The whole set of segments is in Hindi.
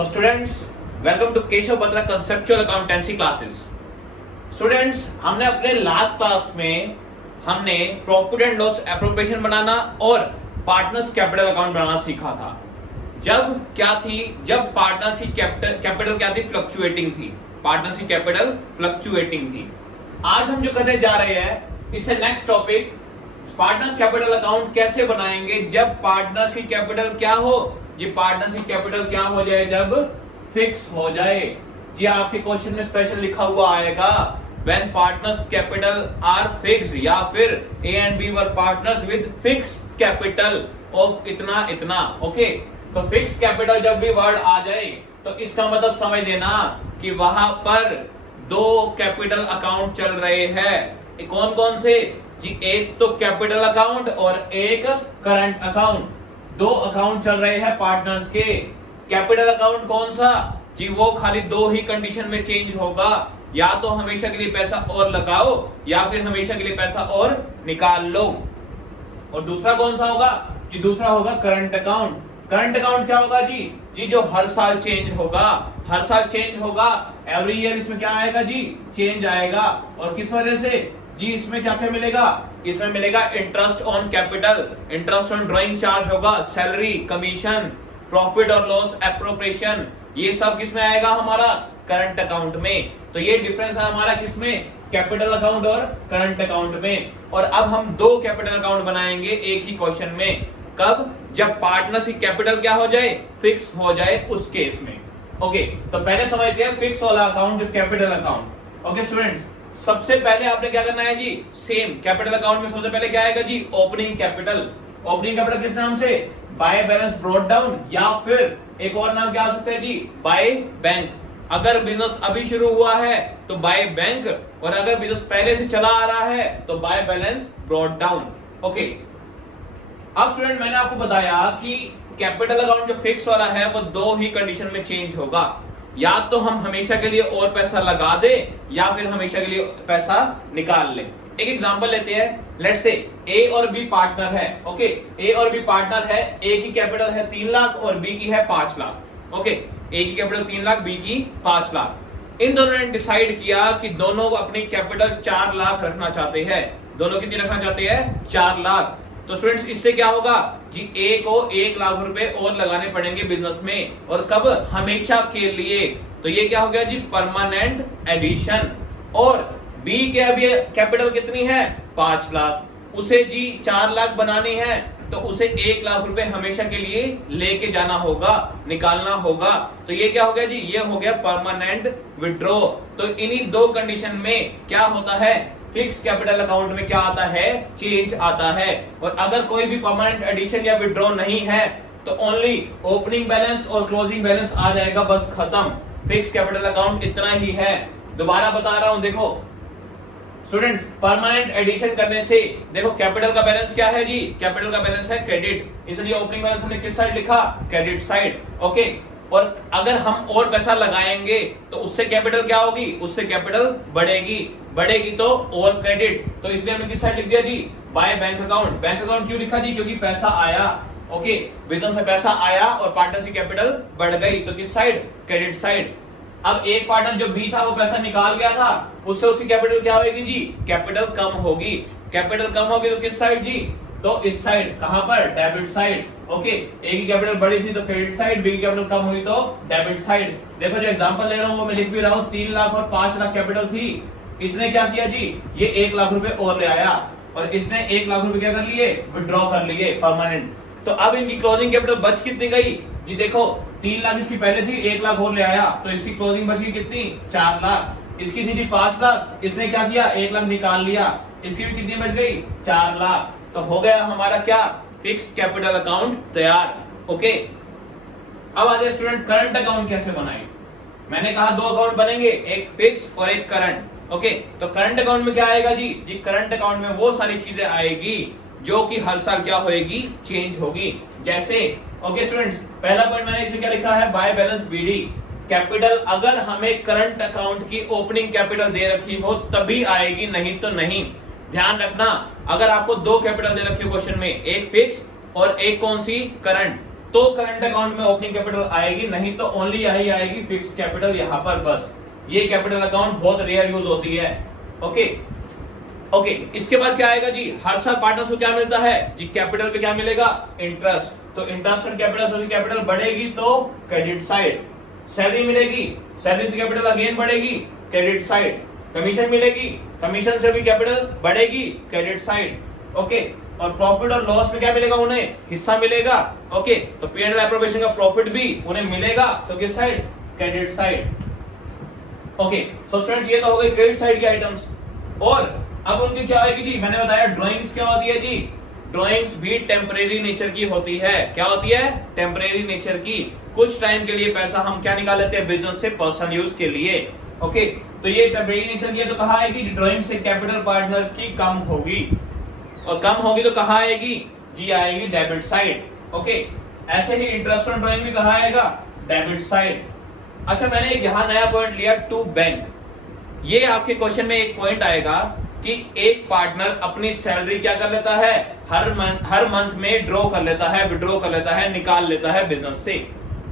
Students, welcome to Keshav Batra conceptual accountancy classes. Students, हमने अपने लास्ट क्लास में हमने प्रॉफिट एंड लॉस एप्रोप्रिएशन बनाना और पार्टनर्स कैपिटल अकाउंट बनाना सीखा था। जब पार्टनर्स कैपिटल क्या थी, फ्लक्चुएटिंग थी। पार्टनर्स की कैपिटल फ्लक्चुएटिंग थी। आज हम जो करने जा रहे हैं इससे next topic, partners capital account कैसे बनाएंगे जब पार्टनर्स की कैपिटल क्या हो। जी पार्टनर्स की कैपिटल क्या हो जाए, जब फिक्स हो जाए। जी आपके क्वेश्चन में स्पेशल लिखा हुआ आएगा when partners capital are fixed, या फिर A and B were partners with fixed capital of इतना इतना। ओके, तो फिक्स कैपिटल जब भी वर्ड आ जाए तो इसका मतलब समझ लेना कि वहां पर दो कैपिटल अकाउंट चल रहे हैं। कौन कौन से जी, एक तो कैपिटल अकाउंट और एक करंट अकाउंट। दो अकाउंट चल रहे हैं पार्टनर्स के। कैपिटल अकाउंट कौन सा जी, वो खाली दो ही कंडीशन में चेंज होगा, या तो हमेशा के लिए पैसा और लगाओ या फिर हमेशा के लिए पैसा और निकाल लो। और दूसरा कौन सा होगा जी, दूसरा होगा करंट अकाउंट। करंट अकाउंट क्या होगा जी जो हर साल चेंज होगा। हर साल चेंज होगा, एवरी ईयर इसमें क्या आएगा जी, चेंज आएगा। और किस वजह से जी, इसमें क्या क्या मिलेगा, इसमें मिलेगा interest on capital, interest on drawing charge होगा, सैलरी, कमीशन, प्रॉफिट और लॉस एप्रोप्रिएशन, ये सब किसमें आएगा, हमारा करंट अकाउंट में। तो ये डिफरेंस है हमारा किसमें, कैपिटल अकाउंट और करंट अकाउंट में। और अब हम दो कैपिटल अकाउंट बनाएंगे एक ही क्वेश्चन में। कब, जब पार्टनर्स की कैपिटल क्या हो जाए, फिक्स हो जाए, उस केस में। ओके, तो पहले समझते हैं फिक्स वाला अकाउंट, जो कैपिटल अकाउंट। ओके स्टूडेंट्स, सबसे पहले आपने क्या करना है जी, सेम कैपिटल अकाउंट में सबसे पहले क्या आएगा जी, ओपनिंग कैपिटल। ओपनिंग कैपिटल किस नाम से, बाय बैलेंस ब्रॉट डाउन, या फिर एक और नाम क्या आ सकता है जी, बाय बैंक। अगर बिजनेस अभी शुरू हुआ है तो बाय बैंक, और अगर बिजनेस पहले से चला आ रहा है तो by balance brought down. Okay, अब स्टूडेंट मैंने आपको बताया कि कैपिटल अकाउंट जो फिक्स वाला है वो दो ही कंडीशन में चेंज होगा, या तो हम हमेशा के लिए और पैसा लगा दे या फिर हमेशा के लिए पैसा निकाल ले। एक एग्जांपल लेते हैं, लेट्स से ए और बी पार्टनर है। ओके, ए और बी पार्टनर है, ए की कैपिटल है 3 लाख और बी की है 5 लाख। ओके, ए की कैपिटल 3 लाख, बी की 5 लाख। इन दोनों ने डिसाइड किया कि दोनों अपनी कैपिटल 4 लाख रखना चाहते हैं। दोनों कितनी रखना चाहते हैं, 4 लाख। तो स्टूडेंट्स इससे क्या होगा जी, ए को 1 लाख रुपए और लगाने पड़ेंगे बिजनेस में, और कब, हमेशा के लिए। तो ये क्या हो गया जी, परमानेंट एडिशन। और बी के अभी कैपिटल कितनी है, 5 लाख। उसे जी 4 लाख बनानी है तो उसे 1 लाख रुपए हमेशा के लिए लेके जाना होगा, निकालना होगा। तो ये क्या हो गया जी, ये हो गया परमानेंट विड्रॉ। तो इन्हीं दो कंडीशन में क्या होता है, फिक्स कैपिटल अकाउंट में क्या आता है, चेंज आता है। और अगर कोई भी परमानेंट एडिशन या विड्रॉ नहीं है तो ओनली ओपनिंग बैलेंस और क्लोजिंग बैलेंस आ जाएगा, बस खत्म। फिक्स कैपिटल अकाउंट इतना ही है। दोबारा बता रहा हूं, देखो स्टूडेंट्स, परमानेंट एडिशन करने से देखो कैपिटल का बैलेंस क्या है जी, कैपिटल का बैलेंस है क्रेडिट, इसलिए ओपनिंग बैलेंस हमने किस साइड लिखा, क्रेडिट साइड। ओके, और अगर हम और पैसा लगाएंगे तो उससे कैपिटल क्या होगी, उससे कैपिटल बढ़ेगी तो और क्रेडिट। तो इसलिए हमने किस साइड लिख दिया जी, by bank account. Bank account क्यों लिखा जी, क्योंकि पैसा आया। ओके, बिजनेस में पैसा आया और पार्टनर की कैपिटल बढ़ गई, तो किस साइड, क्रेडिट साइड। अब एक पार्टनर जो बी था वो पैसा निकाल गया था, उससे उसकी कैपिटल क्या होगी जी, कैपिटल कम होगी। कैपिटल कम होगी तो किस साइड जी, तो इस साइड, कहां पर, डेबिट साइड। ओके, ए की कैपिटल बढ़ी थी तो क्रेडिट साइड, बी की कैपिटल कम हुई तो डेबिट साइड। देखो जो एग्जांपल ले रहा हूं वो मैं लिख भी रहा हूं, 3 लाख और 5 लाख कैपिटल थी। इसने क्या किया जी, ये 1 लाख रुपए और ले आया, और इसने 1 लाख रुपए क्या कर लिए, विड्रॉ कर लिए परमानेंट। तो अब इनकी क्लोजिंग कैपिटल बच कितनी गई जी, देखो 3 लाख इसकी पहले थी, 1 लाख और ले आया तो इसकी क्लोजिंग बच गई कितनी, 4 लाख। इसकी थी 5 लाख, इसने क्या किया, 1 लाख निकाल लिया, इसकी भी कितनी बच गई, 4 लाख। तो हो गया हमारा क्या, फिक्स कैपिटल अकाउंट तैयार। ओके, अब आगे स्टूडेंट करंट अकाउंट कैसे बनाए। मैंने कहा दो अकाउंट बनेंगे, एक फिक्स और एक करंट। ओके, तो करंट अकाउंट में क्या आएगा जी, करंट अकाउंट में वो सारी चीजें आएगी जो कि हर साल क्या होएगी, चेंज होगी। जैसे ओके स्टूडेंट्स, पहला पॉइंट मैंने इसमें क्या लिखा है, बाय बैलेंस बीडी। कैपिटल अगर हमें करंट अकाउंट की ओपनिंग कैपिटल दे रखी हो तभी आएगी, नहीं तो नहीं। ध्यान रखना, अगर आपको दो कैपिटल दे रखी हो क्वेश्चन में, एक फिक्स और एक कौन सी, करंट, तो करंट अकाउंट में ओपनिंग कैपिटल आएगी, नहीं तो ओनली यही आएगी फिक्स कैपिटल यहां पर बस। ये कैपिटल अकाउंट बहुत रेयर यूज होती है। ओके, इसके बाद क्या आएगा जी, हर साल पार्टनर्स को क्या मिलता है जी, कैपिटल पे क्या मिलेगा, इंटरेस्ट। तो इंटरेस्ट और कैपिटल बढ़ेगी तो क्रेडिट साइड। सैलरी मिलेगी, सैलरी से कैपिटल अगेन बढ़ेगी, क्रेडिट साइड। कमीशन मिलेगी, कमीशन से भी कैपिटल बढ़ेगी, क्रेडिट साइड। ओके, और प्रॉफिट और लॉस में क्या मिलेगा, उन्हें हिस्सा मिलेगा। ओके, तो P&L एप्रोप्रिएशन का प्रॉफिट भी उन्हें मिलेगा, तो किस side, credit side. Okay, so students ये तो हो गई क्रेडिट साइड के आइटम्स। और अब उनकी क्या आएगी जी, मैंने बताया ड्राइंग्स क्या होती है जी, ड्राइंग्स भी टेम्परेरी नेचर की होती है। क्या होती है, टेम्परेरी नेचर की। कुछ टाइम के लिए पैसा हम क्या निकाल लेते हैं बिजनेस से, पर्सनल यूज के लिए। ओके, तो ये टेम्परेरी नेचर की है, तो कहाँ आएगी, ड्राइंग से कैपिटल पार्टनर्स की कम होगी, और कम होगी तो कहाँ आएगी जी, आएगी डेबिट साइड। ओके, ऐसे ही इंटरेस्ट ऑन ड्राइंग भी कहाँ आएगा, डेबिट साइड। अच्छा, मैंने एक यहाँ नया पॉइंट लिया, टू बैंक। ये आपके क्वेश्चन में एक पॉइंट आएगा कि एक पार्टनर अपनी सैलरी क्या कर लेता है, हर मंथ में ड्रॉ कर लेता है, विड्रॉ कर लेता है, निकाल लेता है बिजनेस से।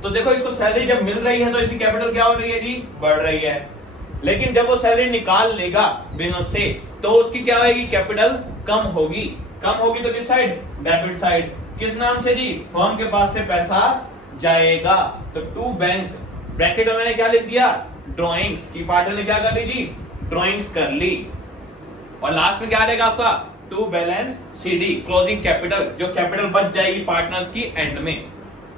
तो देखो, इसको सैलरी जब मिल रही है तो इसकी कैपिटल क्या हो रही है जी, बढ़ रही है। लेकिन जब वो सैलरी निकाल लेगा बिजनेस से तो उसकी क्या होगी, कैपिटल कम होगी। कम होगी तो किस साइड, डेबिट साइड। किस नाम से जी, फर्म के पास से पैसा जाएगा। तो टू बैंक, ब्रैकेट में मैंने क्या लिख दिया, ड्राइंग्स की पार्टनर ने क्या कर ली जी, ड्राइंग्स कर ली। और लास्ट में क्या रहेगा आपका, to balance CD, closing capital, जो कैपिटल बच जाएगी पार्टनर्स की एंड में।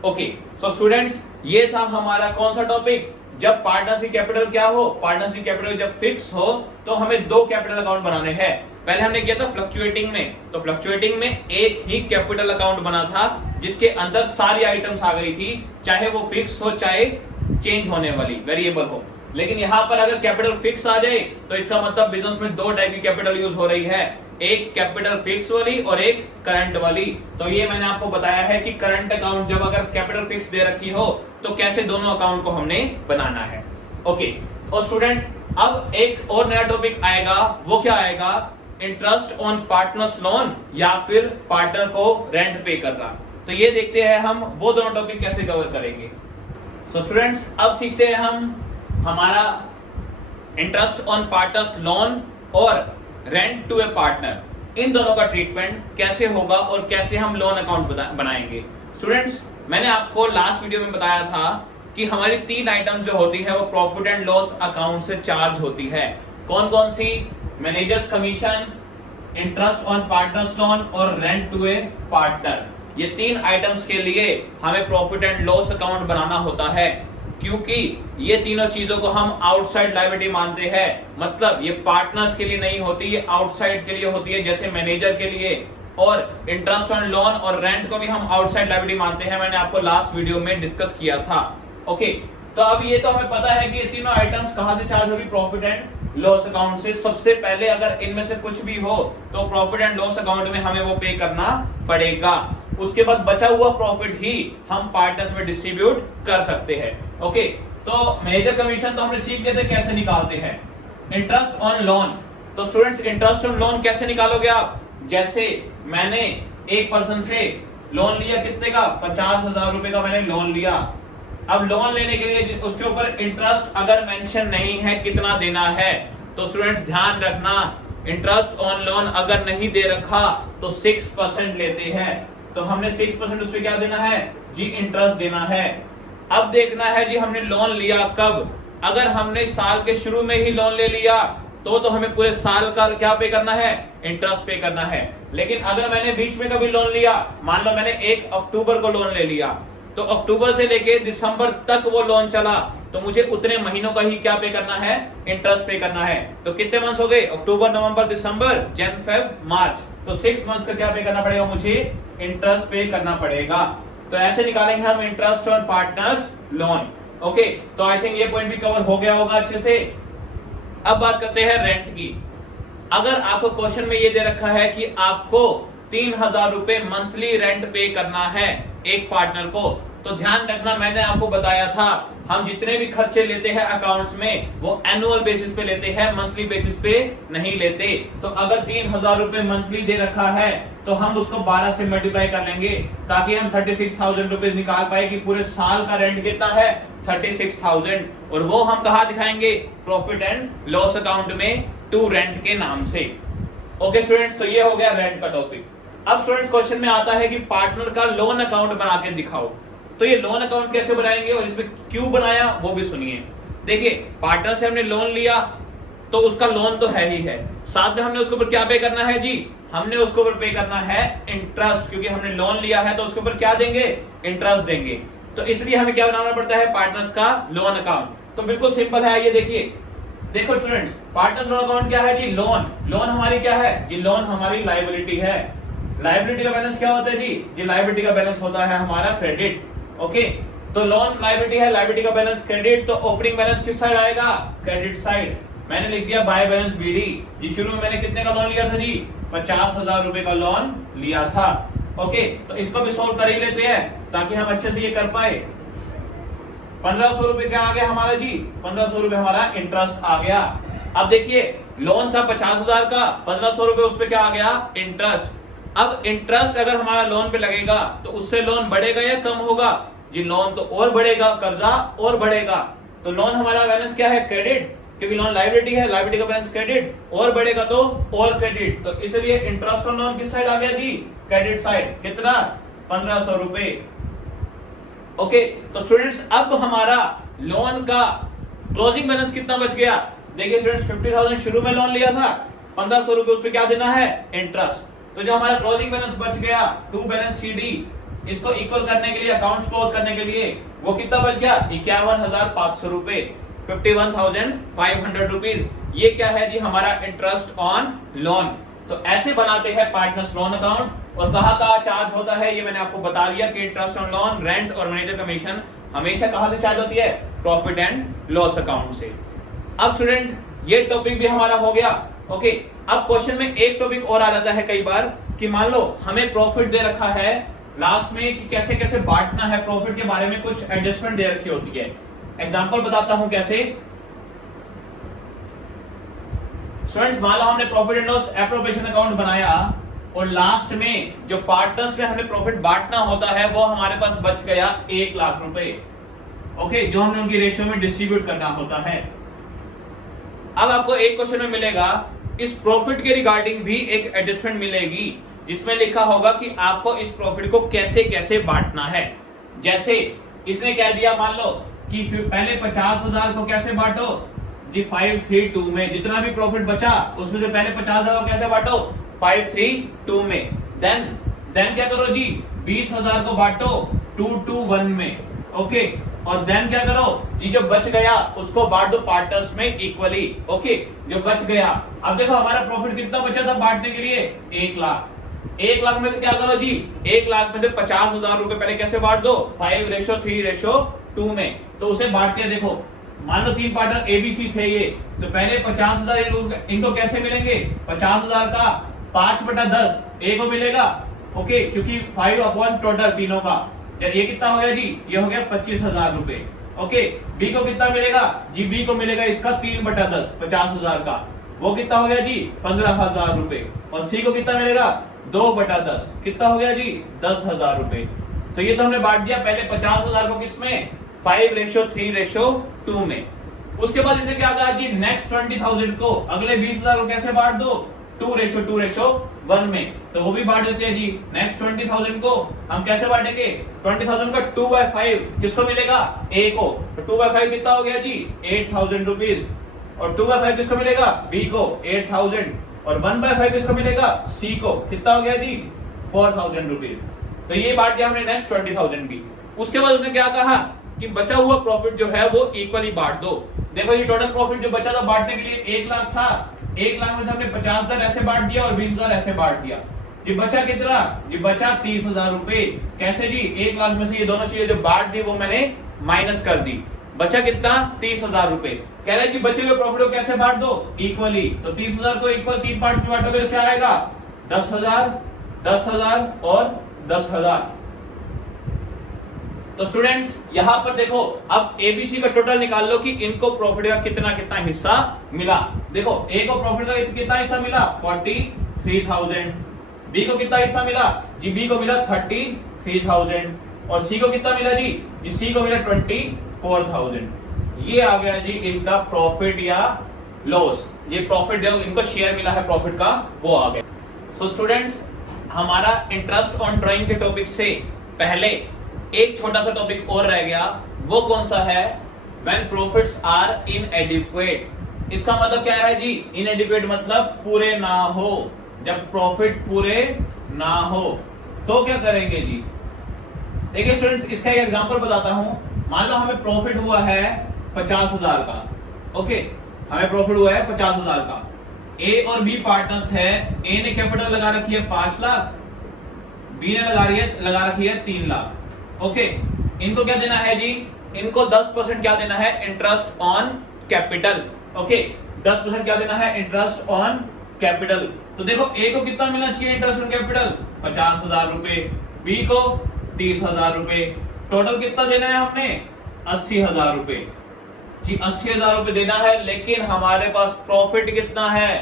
ओके, सो स्टूडेंट्स ये था हमारा कौन सा टॉपिक, जब पार्टनर्स की कैपिटल क्या हो, पार्टनर्स की कैपिटल जब फिक्स हो तो हमें दो कैपिटल अकाउंट बनाने हैं। पहले हमने किया था फ्लक्चुएटिंग में, तो फ्लक्चुएटिंग में एक ही कैपिटल अकाउंट बना था जिसके अंदर सारी आइटम्स आ गई थी, चाहे वो फिक्स हो चाहे चेंज होने वाली वेरिएबल हो। लेकिन यहां पर अगर कैपिटल फिक्स आ जाए तो इसका मतलब बिजनेस में दो टाइप की कैपिटल यूज हो रही है, एक कैपिटल फिक्स वाली और एक करंट वाली। तो ये मैंने आपको बताया है कि करंट अकाउंट जब अगर कैपिटल फिक्स दे रखी हो तो कैसे दोनों अकाउंट को हमने बनाना है। ओके, और स्टूडेंट अब एक और नया टॉपिक आएगा, वो क्या आएगा, इंटरेस्ट ऑन पार्टनर्स लोन या फिर पार्टनर को रेंट पे करना। तो ये देखते हैं हम वो दोनों टॉपिक कैसे कवर करेंगे। सो स्टूडेंट्स अब सीखते हैं हम हमारा इंटरेस्ट ऑन पार्टनर्स लोन और रेंट टू ए पार्टनर, इन दोनों का ट्रीटमेंट कैसे होगा और कैसे हम लोन अकाउंट बनाएंगे। स्टूडेंट्स मैंने आपको लास्ट वीडियो में बताया था कि हमारी तीन आइटम्स जो होती है वो प्रॉफिट एंड लॉस अकाउंट से चार्ज होती है। कौन कौन सी, managers commission, interest on partners loan और रेंट टू ए पार्टनर। ये तीन आइटम्स के लिए हमें प्रॉफिट एंड लॉस अकाउंट बनाना होता है, क्योंकि ये तीनों चीजों को हम आउटसाइड लायबिलिटी मानते हैं। मतलब ये पार्टनर्स के लिए नहीं होती, ये आउटसाइड के लिए होती है, जैसे मैनेजर के लिए। और इंटरेस्ट ऑन लोन और रेंट को भी हम आउटसाइड लायबिलिटी मानते हैं, मैंने आपको लास्ट वीडियो में डिस्कस किया था। ओके, तो अब ये तो हमें पता है कि ये तीनों आइटम्स कहां से चार्ज होगी, प्रॉफिट एंड लॉस अकाउंट से। सबसे पहले अगर इनमें से कुछ भी हो तो प्रॉफिट एंड लॉस अकाउंट में हमें वो पे करना पड़ेगा। उसके बाद बचा हुआ प्रॉफिट ही हम पार्टनर्स में डिस्ट्रीब्यूट कर सकते हैं। ओके, तो मैनेजर कमीशन तो हमने सीख लिया था कैसे निकालते हैं। इंटरेस्ट ऑन लोन, तो स्टूडेंट्स इंटरेस्ट ऑन लोन कैसे निकालोगे आप, जैसे मैंने एक पर्सन से लोन लिया, कितने का, 50,000 रुपए का मैंने लोन लिया। अब लोन लेने के लिए उसके ऊपर इंटरेस्ट अगर मेंशन नहीं है कितना देना है, तो स्टूडेंट्स ध्यान रखना, इंटरेस्ट ऑन लोन अगर नहीं दे रखा तो 6% लेते हैं। तो हमने 6% उस पर क्या देना है जी, इंटरेस्ट देना है। अब देखना है जी हमने लोन लिया कब, अगर हमने साल के शुरू में ही लोन ले लिया तो हमें पूरे साल का क्या पे करना है, इंटरेस्ट पे करना है। लेकिन अगर मैंने बीच में कभी लोन लिया, मान लो मैंने 1 अक्टूबर को लोन ले लिया, तो अक्टूबर से लेके दिसंबर तक वो लोन चला, तो मुझे उतने महीनों का ही क्या पे करना है, इंटरेस्ट पे करना है। तो कितने मंथ्स हो गए, अक्टूबर, नवंबर, दिसंबर, जन, फेब, मार्च, तो 6 मंथ्स का क्या पे करना पड़ेगा, मुझे इंटरेस्ट पे करना पड़ेगा। तो ऐसे निकालेंगे हम interest on partners loan. Okay, तो आई थिंक ये पॉइंट भी कवर हो गया होगा अच्छे से। अब बात करते हैं रेंट की। अगर आपको क्वेश्चन में ये दे रखा है कि आपको 3,000 रुपए मंथली रेंट पे करना है एक पार्टनर को, तो ध्यान रखना मैंने आपको बताया था हम जितने भी खर्चे लेते हैं अकाउंट्स में वो एनुअल बेसिस पे लेते हैं, मंथली बेसिस पे नहीं लेते। तो अगर 3,000 रुपए मंथली दे रखा है तो हम उसको 12 से मल्टीप्लाई कर लेंगे ताकि हम 36,000 रुपए निकाल पाए कि पूरे साल का रेंट कितना है 36,000, और वो हम कहा दिखाएंगे प्रॉफिट एंड लॉस अकाउंट में टू रेंट के नाम से। ओके स्टूडेंट्स, तो ये हो गया रेंट का टॉपिक। अब स्टूडेंट्स क्वेश्चन में आता है कि पार्टनर का लोन अकाउंट बना के दिखाओ। तो ये लोन अकाउंट कैसे बनाएंगे और इसमें क्यों बनाया वो भी सुनिए। देखिए, पार्टनर से हमने लोन लिया तो उसका लोन तो है ही है, साथ में हमने उसके ऊपर क्या पे करना है जी, हमने उसके ऊपर पे करना है इंटरेस्ट, क्योंकि हमने लोन लिया है तो उसके ऊपर क्या देंगे, इंटरेस्ट देंगे। तो इसलिए हमें क्या बनाना पड़ता है, पार्टनर्स का लोन अकाउंट। तो बिल्कुल सिंपल है, ये देखिए, देखो स्टूडेंट्स, पार्टनर्स लोन अकाउंट क्या है जी, लोन। लोन हमारी क्या है जी, लोन हमारी लायबिलिटी है। लायबिलिटी का बैलेंस क्या होता है जी, लायबिलिटी का बैलेंस होता है हमारा क्रेडिट। ओके, तो लोन लायबिलिटी है, लायबिलिटी का बैलेंस क्रेडिट, तो ओपनिंग बैलेंस किस साइड आएगा, क्रेडिट साइड। मैंने लिख दिया बाय बैलेंस बीडी। जी शुरू में मैंने कितने का लोन लिया था जी, 50,000 रुपए का लोन लिया था। ओके, तो इसको भी सोल्व कर ही लेते हैं ताकि हम अच्छे से ये कर पाए। 1,500 रुपए क्या आ गया हमारा जी, 1,500 रुपए हमारा इंटरेस्ट आ गया। अब देखिए, लोन था 50,000 का, 1,500 रुपए उस पे क्या आ गया, इंटरेस्ट। अब इंटरेस्ट अगर हमारा लोन पे लगेगा तो उससे लोन बढ़ेगा या कम होगा जी, लोन तो और बढ़ेगा, कर्जा और बढ़ेगा। तो लोन हमारा बैलेंस क्या है, क्रेडिट, क्योंकि लोन लायबिलिटी है, लायबिलिटी का बैलेंस क्रेडिट, और बढ़ेगा तो और क्रेडिट। तो इसलिए इंटरेस्ट ऑन लोन किस साइड आ गया जी, क्रेडिट साइड। कितना, 1,500 रुपए। ओके, तो स्टूडेंट्स अब हमारा लोन का क्लोजिंग बैलेंस कितना बच गया। देखिए स्टूडेंट्स, 50,000 शुरू में लोन लिया था, 1,500 रुपए उस पर क्या देना है, इंटरेस्ट। तो जो हमारा क्लोजिंग बैलेंस बच गया, टू बैलेंस सीडी, इसको इक्वल करने के लिए, अकाउंट्स क्लोज करने के लिए, वो कितना बच गया, 51,500 रुपए, 51,500 रुपीज। ये क्या है जी, हमारा इंटरेस्ट ऑन लोन। तो ऐसे बनाते हैं पार्टनर्स लोन अकाउंट। और कहाँ चार्ज होता है ये मैंने आपको बता दिया कि इंटरेस्ट ऑन लोन, रेंट और मैनेजर कमीशन हमेशा कहां से चार्ज होती है, प्रॉफिट एंड लॉस अकाउंट से। अब स्टूडेंट, ये टॉपिक भी हमारा हो गया। ओके, अब क्वेश्चन में एक टॉपिक और आ जाता है कई बार कि मान लो हमें प्रॉफिट दे रखा है लास्ट में कि कैसे कैसे बांटना है, प्रॉफिट के बारे में कुछ एडजस्टमेंट दे रखी होती है। एग्जांपल बताता हूं कैसे। स्टूडेंट्स, मान लो हमने profit and loss appropriation account बनाया और लास्ट में जो पार्टनर्स में हमें प्रॉफिट बांटना होता है वो हमारे पास बच गया 1 लाख रुपए। ओके, जो हमने उनकी रेशियो में डिस्ट्रीब्यूट करना होता है। अब आपको एक क्वेश्चन में मिलेगा, इस प्रॉफिट के रिगार्डिंग भी एक एडजस्टमेंट मिलेगी जिसमें लिखा होगा कि आपको इस प्रॉफिट को कैसे कैसे बांटना है। जैसे इसने कह दिया, मान लो कि पहले 50,000 को कैसे बांटो जी, 532 में। जितना भी प्रॉफिट बचा उसमें से पहले 50,000 को कैसे बांटो, 532 में। देन क्या करो जी, 20,000 को बांटो 221 में। ओके, और देन क्या करो जी, जो बच गया उसको बांट दो पार्टनर्स में इक्वली। ओके, जो बच गया। अब देखो हमारा प्रॉफिट कितना बचा था बांटने के लिए, 1 लाख। 1 लाख में से क्या करो जी, 1 लाख में से 50,000 रुपए पहले कैसे बांट दो, 5:3:2 में। तो उसे बांटते हैं। देखो, मान लो 3 पार्टनर एबीसी थे ये, तो पहले 50,000 इनको कैसे मिलेंगे, 50,000 का 5/10 ए को मिलेगा। ओके, क्योंकि 5 टोटल तीनों का, ये कितना हो गया जी, ये हो गया 25,000 रुपए। ओके, बी को कितना मिलेगा जी, बी को मिलेगा इसका 3/10 50,000 का, वो कितना हो गया जी, 15,000 रुपए। और सी को कितना मिलेगा, 2/10, कितना हो गया जी, 10,000 रुपए। तो ये तो हमने बांट दिया पहले 50,000 को किसमें, 5:3:2 में। उसके बाद इसने क्या कहा जी, नेक्स्ट 20,000 को, अगले 20,000 को कैसे बांट दो, 2:2:1 में। तो वो भी बांट देते हैं जी। नेक्स्ट 20,000 को हम कैसे बांटेंगे, 20,000 का 2/5 किसको मिलेगा, ए को। तो 2/5 कितना हो गया जी, 8,000 रुपीज। और 2/5 किसको मिलेगा, बी को 8,000। और 1/5 किसको मिलेगा, सी को, कितना हो गया जी, 4,000 रुपीज। तो ये बांट दिया हमने नेक्स्ट 20,000 भी। उसके बाद उसने क्या कहा कि बचा हुआ प्रॉफिट जो है वो इक्वली बांट दो। देखो ये टोटल प्रॉफिट जो बचा था बांटने के लिए 1 लाख था, 1 लाख में से हमने 50,000 ऐसे बांट दिया और 20,000 ऐसे बांट दिया। जी बचा कितना, जी बचा 30,000 रुपए। कैसे जी, 1 लाख में से ये दोनों चीजें जो बांट दी वो मैंने माइनस कर दी। बचा कितना, 30,000 रुपए। कह रहे हैं कि बचे हुए प्रॉफिट को कैसे बांट दो, इक्वली। तो 30,000 को इक्वल 3 पार्ट्स में बांटोगे तो क्या आएगा, 10,000, 10,000 और 10,000। तो स्टूडेंट्स यहां पर देखो, अब एबीसी का टोटल निकाल लो कि इनको प्रॉफिट का कितना कितना हिस्सा मिला। देखो ए को प्रॉफिट का कितना हिस्सा मिला 43,000, बी को कितना हिस्सा मिला जी, बी को मिला 33,000, और सी को कितना मिला जी सी को मिला 24,000। ये आ गया जी इनका प्रॉफिट या लॉस, ये प्रॉफिट जो इनको शेयर मिला है प्रॉफिट का वो आ गया। सो स्टूडेंट्स हमारा इंटरेस्ट ऑन ड्राइंग के टॉपिक से पहले एक छोटा सा टॉपिक और रह गया, वो कौन सा है, व्हेन प्रॉफिट्स आर इनएडिक्वेट। इसका मतलब क्या है जी, इनएडिक्वेट मतलब पूरे ना हो। जब प्रॉफिट पूरे ना हो तो क्या करेंगे जी, देखिए स्टूडेंट्स इसका एक एग्जांपल बताता हूं। मान लो हमें प्रॉफिट हुआ है 50,000 का, ओके, हमें प्रॉफिट हुआ है 50,000 का। ए और बी पार्टनर्स है, ए ने कैपिटल लगा रखी है 5 लाख, बी ने लगा रखी है 3 लाख, ओके। इनको क्या देना है जी, इनको 10% क्या देना है, इंटरेस्ट ऑन कैपिटल, ओके, 10% क्या देना है, इंटरेस्ट ऑन कैपिटल। तो देखो ए को कितना मिलना चाहिए इंटरेस्ट ऑन कैपिटल 50,000 रुपए, बी को 30,000 रुपए, टोटल कितना देना है हमने 80,000 रुपए जी, 80,000 रुपए देना है। लेकिन हमारे पास प्रॉफिट कितना है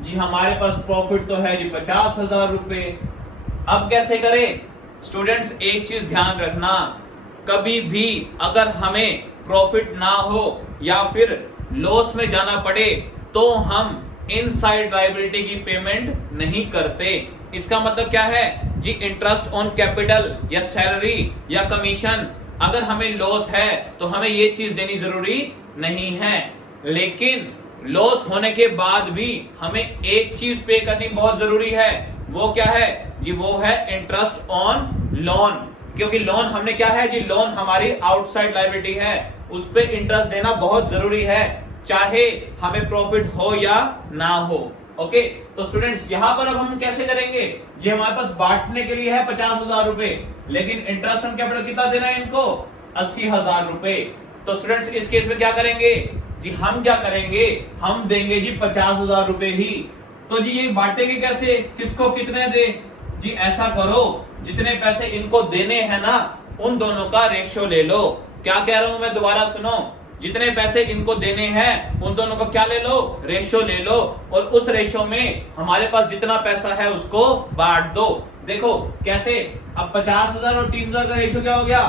जी, हमारे पास प्रॉफिट तो है जी 50,000 रुपए। अब कैसे करें स्टूडेंट्स, एक चीज ध्यान रखना, कभी भी अगर हमें प्रॉफिट ना हो या फिर लॉस में जाना पड़े तो हम इनसाइड लायबिलिटी की पेमेंट नहीं करते। इसका मतलब क्या है जी, इंटरेस्ट ऑन कैपिटल या सैलरी या कमीशन अगर हमें लॉस है तो हमें ये चीज देनी जरूरी नहीं है। लेकिन लॉस होने के बाद भी हमें एक चीज पे करनी बहुत जरूरी है, वो क्या है जी, वो है इंटरेस्ट ऑन लोन। क्योंकि लोन हमने क्या है जी, लोन हमारी आउटसाइड लायबिलिटी है, उस पे इंटरेस्ट देना बहुत जरूरी है, चाहे हमें प्रॉफिट हो या ना हो, ओके। तो स्टूडेंट्स यहां पर अब हम कैसे करेंगे जी, हमारे पास बांटने के लिए है 50,000 रुपए, लेकिन इंटरेस्ट ऑन कैपिटल कितना देना है इनको 80,000 रुपए। तो स्टूडेंट्स इस केस में क्या करेंगे जी, हम क्या करेंगे, हम देंगे जी 50,000 रुपए ही। तो जी ये बांटेंगे कैसे, किसको कितने दे जी, ऐसा करो जितने पैसे इनको देने हैं ना उन दोनों का रेशियो ले लो। क्या कह रहा हूं मैं, दोबारा सुनो, जितने पैसे इनको देने हैं उन दोनों का क्या ले लो, रेशियो ले लो, और उस रेशियो में हमारे पास जितना पैसा है उसको बांट दो। देखो कैसे, अब 50,000 और 30,000 का रेशियो क्या हो गया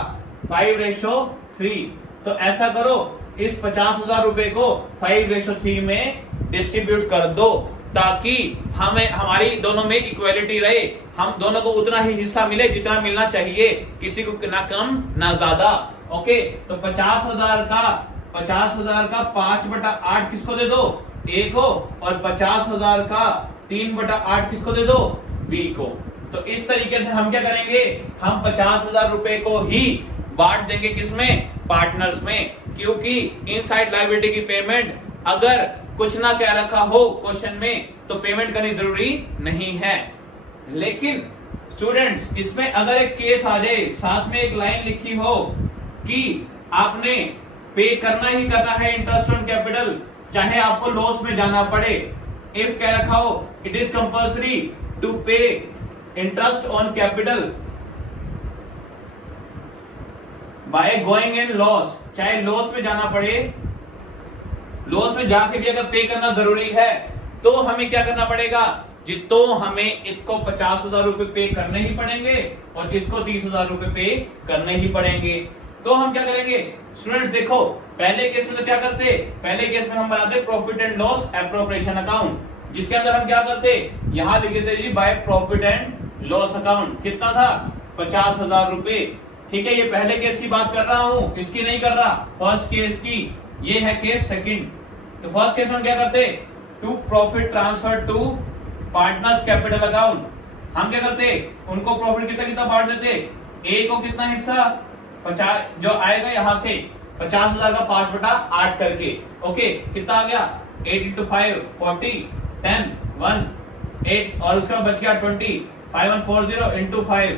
5:3। तो ऐसा करो, इस 50,000 रुपए को 5:3 में डिस्ट्रीब्यूट कर दो, ताकि हमें हमारी दोनों में इक्वालिटी रहे, हम दोनों को उतना ही हिस्सा मिले जितना मिलना चाहिए, किसी को ना कम ना ज्यादा, ओके। तो 50,000 का 5/8 किसको दे दो, ए को, और 50,000 का 3/8 किसको दे दो, बी को। तो इस तरीके से हम क्या करेंगे, हम 50,000 रुपए को ही बांट देंगे किसमें, पार्टनर्स में, क्योंकि इनसाइड लायबिलिटी की पेमेंट अगर कुछ ना क्या रखा हो क्वेश्चन में तो पेमेंट करनी जरूरी नहीं है। लेकिन स्टूडेंट्स इसमें अगर एक केस आ जाए, साथ में एक लाइन लिखी हो कि आपने पे करना ही करना है इंटरेस्ट ऑन कैपिटल, चाहे आपको लॉस में जाना पड़े, इफ कह रखा हो इट इज कंपल्सरी टू पे interest on capital by going in loss, चाहे लॉस में जाना पड़े, लॉस में जाके भी अगर पे करना जरूरी है तो हमें क्या करना पड़ेगा जी, तो हमें इसको 50,000 रुपए पे करने ही पड़ेंगे और इसको 30,000 रुपए पे करने ही पड़ेंगे। तो हम क्या करेंगे स्टूडेंट्स, देखो पहले केस में तो क्या करते, पहले केस में हम बनाते profit and loss appropriation account, जिसके अंदर हम क्या करते, यहां लिख देते जी by profit and loss account. कितना था 50,000 रुपए, ठीक है। ये पहले केस की बात कर रहा हूं, इसकी नहीं कर रहा, फर्स्ट केस की। ये है केस सेकंड। तो फर्स्ट केस में हम क्या करते, to profit transfer to partners capital account, हम क्या करते, उनको प्रॉफिट कितना कितना बांट देते, ए को कितना हिस्सा 50 जो आएगा यहां से 50,000 का 5/8 करके, ओके। कितना आ गया 8 × 5 40 10 1 8 और उसका बच गया 20 5140 × 5,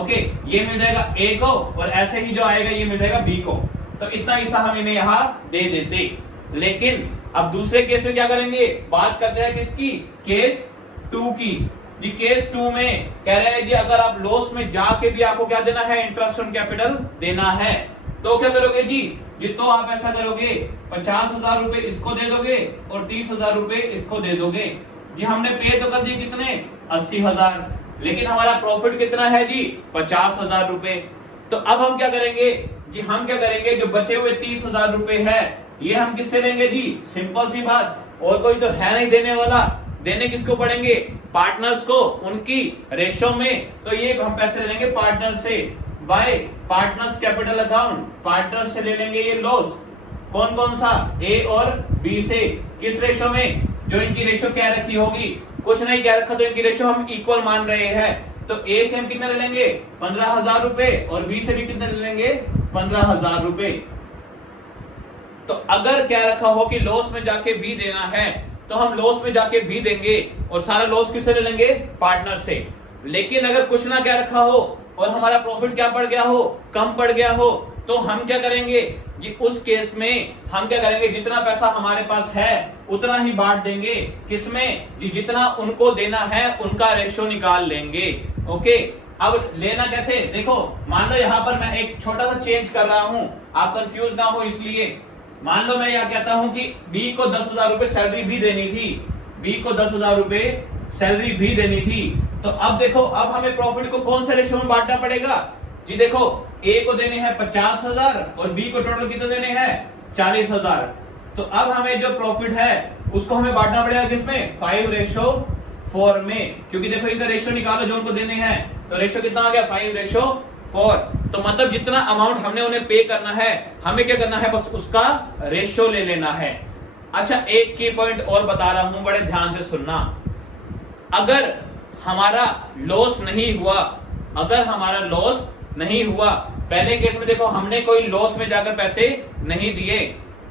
ओके। ये मिल जाएगा ए को और ऐसे ही जो आएगा ये मिल जाएगा बी को। तो इतना हिस्सा हम इन्हें यहां दे देते। लेकिन अब दूसरे केस में क्या करेंगे, बात करते हैं किसकी, केस 2 की, जी केस 2 में कह रहे हैं जी अगर आप लॉस में जाके भी आपको क्या देना है, इंटरेस्ट ऑन कैपिटल देना है, तो क्या करोगे जी तो आप ऐसा करोगे 50,000 रुपए इसको दे दोगे और 30,000 रुपए इसको दे दोगे जी। हमने पे तो कर दिए कितने 80,000, लेकिन हमारा प्रॉफिट कितना है जी 50,000 रुपए। तो अब हम क्या करेंगे जी, हम क्या करेंगे जो बचे हुए 30,000 रुपए है ये हम किससे लेंगे जी, सिंपल सी बात, और कोई तो है नहीं देने वाला, देने किसको पड़ेंगे, पार्टनर्स को, उनकी रेशो में। तो ये हम पैसे ले लेंगे पार्टनर से bye partners capital account, partner से ले लेंगे ये लॉस। कौन कौन सा, ए और बी से, किस रेशो में, जो इनकी रेशो क्या रखी होगी, कुछ नहीं क्या रखा तो इनकी रेशो हम इक्वल मान रहे हैं। तो ए से हम कितना ले लेंगे 15,000 रुपए और बी से भी कितना ले लेंगे 15,000 रुपए। तो अगर क्या रखा हो कि लॉस में जाके बी देना है तो हम लॉस में जाके भी देंगे और सारा लॉस किससे ले लेंगे, पार्टनर से। लेकिन अगर कुछ ना क्या रखा हो और हमारा प्रॉफिट क्या पड़ गया हो, कम पड़ गया हो, तो हम क्या करेंगे जी, उस केस में हम क्या करेंगे, जितना पैसा हमारे पास है उतना ही बांट देंगे, किसमें जी, जितना उनको देना है उनका रेशो निकाल लेंगे। ओके, अब लेना कैसे, देखो मान लो यहाँ पर मैं एक छोटा सा चेंज कर रहा हूं, आप कंफ्यूज ना हो इसलिए। मान लो मैं यह कहता हूं कि बी को 10,000 रुपए सैलरी भी देनी थी, बी को 10,000 रुपए सैलरी भी देनी थी। तो अब देखो, अब हमें प्रॉफिट को कौन से रेशो में बांटना पड़ेगा जी, देखो ए को देने हैं 50,000 और बी को टोटल कितने देने हैं 40,000। तो अब हमें जो प्रॉफिट है उसको हमें बांटना पड़ेगा किसमें, 5:4 में, क्योंकि देखो इनका रेशो निकालो जो उनको देने हैं, तो रेशो कितना आ गया 5:4। तो मतलब जितना अमाउंट हमने उन्हें पे करना है, हमें क्या करना है, बस उसका रेशो ले लेना है। अच्छा, एक की पॉइंट और बता रहा हूं, बड़े ध्यान से सुनना। अगर हमारा लॉस नहीं हुआ, अगर हमारा लॉस नहीं हुआ, पहले केस में देखो हमने कोई लॉस में जाकर पैसे नहीं दिए,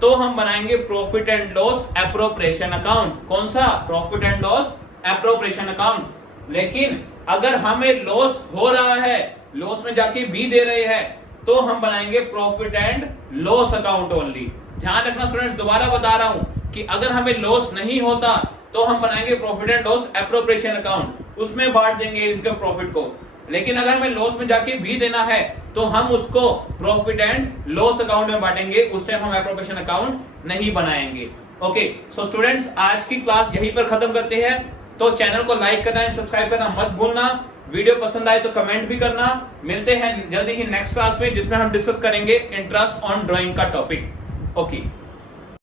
तो हम बनाएंगे profit and loss appropriation account. कौन सा, profit and loss appropriation account. लेकिन अगर हमें लॉस हो रहा है, लॉस में जाके भी दे रहे हैं, तो हम बनाएंगे profit and loss account only. ध्यान रखना स्टूडेंट्स, दोबारा बता रहा हूं कि अगर हमें लॉस नहीं होता तो हम बनाएंगे profit and loss appropriation account, उसमें बांट देंगे इनके प्रॉफिट को। लेकिन अगर हमें लॉस में जाके भी देना है तो हम उसको प्रॉफिट एंड लॉस अकाउंट में बांटेंगे, उस टाइम हम एप्रोप्रिएशन अकाउंट नहीं बनाएंगे। ओके, सो स्टूडेंट्स आज की क्लास यहीं पर खत्म करते हैं। तो चैनल को लाइक करना एंड सब्सक्राइब करना मत भूलना। वीडियो पसंद आए तो कमेंट भी करना। मिलते हैं जल्दी ही नेक्स्ट क्लास में, जिसमें हम डिस्कस करेंगे इंटरेस्ट ऑन ड्राइंग का टॉपिक। ओके।